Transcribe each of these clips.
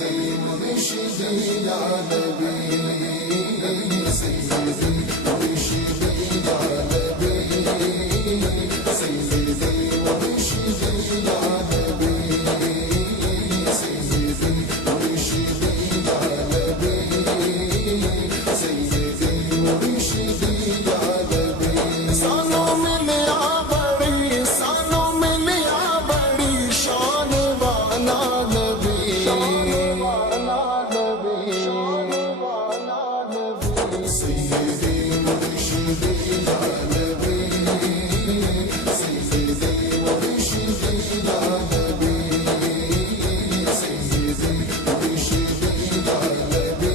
سيدي مرشدي يا نبي سيدي مرشدي يا نبي سيدي مرشدي يا نبي سيدي مرشدي يا نبي سيدي مرشدي يا نبي سانو ملیا بڑی سانو ملیا بڑی شان والا نبی سيدي مرشدي يا نبي سيدي مرشدي يا نبي سيدي مرشدي يا نبي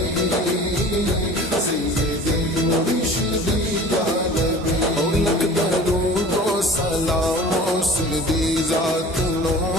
سيدي مرشدي يا نبي لك درود و سلام اس دی ذات نو